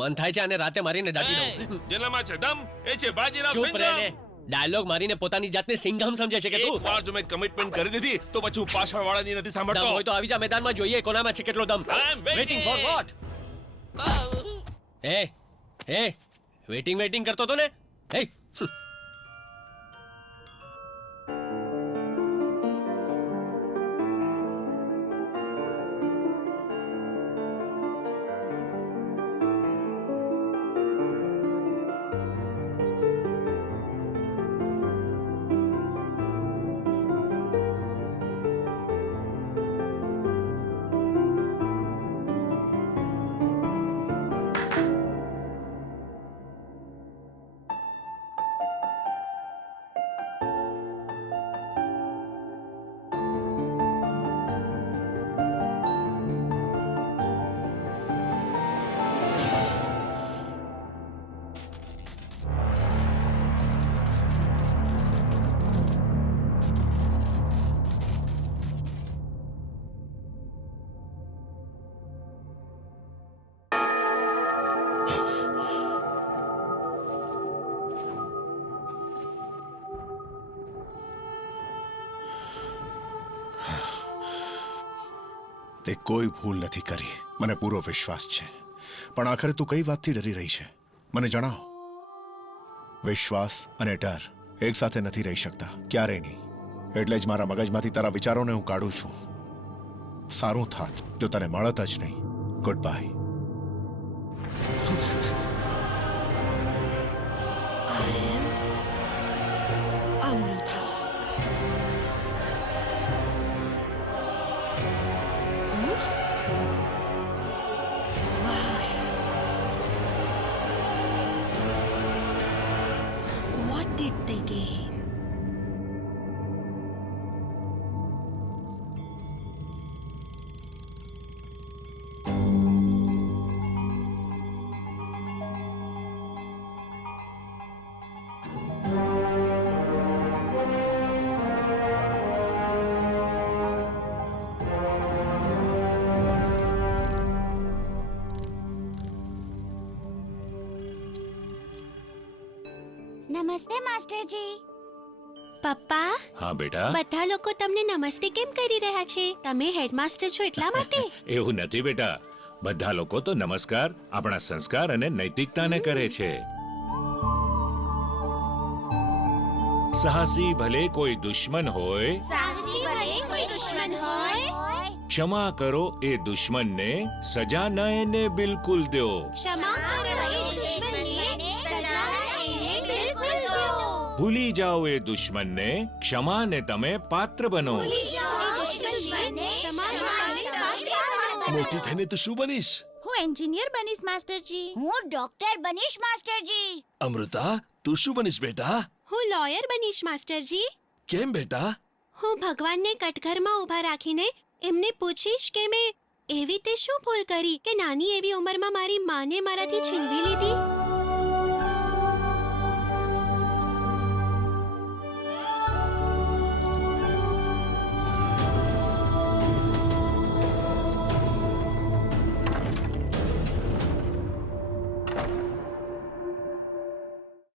મન થાય છે અને રાતે મારીને દાટી દઉં. જેનામાં છે દમ એ છે બાજીરાવ ચૂપ સિંઘમ. રહે ને. ડાયલોગ મારીને પોતાની જાતને સિંઘમ સમજે છે કે તું? એકવાર જો મેં કમિટમેન્ટ કરી દીધી તો પછી હું પાછળવાળાની નથી દમ સાંભળતો. હોય તો આવી જા મેદાનમાં, જોઈએ કોનામાં છે કેટલો દમ. I am waiting. Waiting for what? હે વેઇટિંગ કરતો તો ને. હે તે કોઈ ભૂલ નથી કરી, મને પૂરો વિશ્વાસ છે. પણ આખરે તું કઈ વાતથી ડરી રહી છે મને જણાવ. વિશ્વાસ અને ડર એક સાથે નથી રહી શકતા, ક્યારેય નહીં. એટલે જ મારા મગજમાંથી તારા વિચારોને હું કાઢું છું. સારું થાત જો તને મળત જ નહીં. Good bye. Amrita. What did they gain? નમસ્તે માસ્ટરજી. પપ્પા, હા બેટા, બધા લોકો તમને નમસ્તે કેમ કરી રહ્યા છે? તમે હેડમાસ્ટર છો એટલા માટે? એવું નથી બેટા. બધા લોકો તો નમસ્કાર આપણા સંસ્કાર અને નૈતિકતાને કરે છે. સાહસી ભલે કોઈ દુશ્મન હોય, સાહસી ભલે કોઈ દુશ્મન હોય, ક્ષમા કરો એ દુશ્મનને, સજા ન એને બિલકુલ દો. ક્ષમા કરો એ દુશ્મનને, સજા એને બિલકુલ દો. ભૂલી જાઓ એ દુશ્મનને, ક્ષમાને તમે પાત્ર બનો. ભૂલી જાઓ એ દુશ્મનને, ક્ષમાને તમે પાત્ર બનો. મોટી થઈને તું શું બનીશ? હું એન્જિનિયર બનીશ માસ્ટરજી. હું ડોક્ટર બનીશ માસ્ટરજી. અમૃતા, તું શું બનીશ બેટા? હું લોયર બનીશ માસ્ટરજી. કેમ બેટા? હું ભગવાનને કટઘરમાં ઊભા રાખીને એમને પૂછીશ કે મેં એવી તે શું ભૂલ કરી કે નાની એવી ઉંમરમાં મારી માને મારાથી છીનવી લીધી.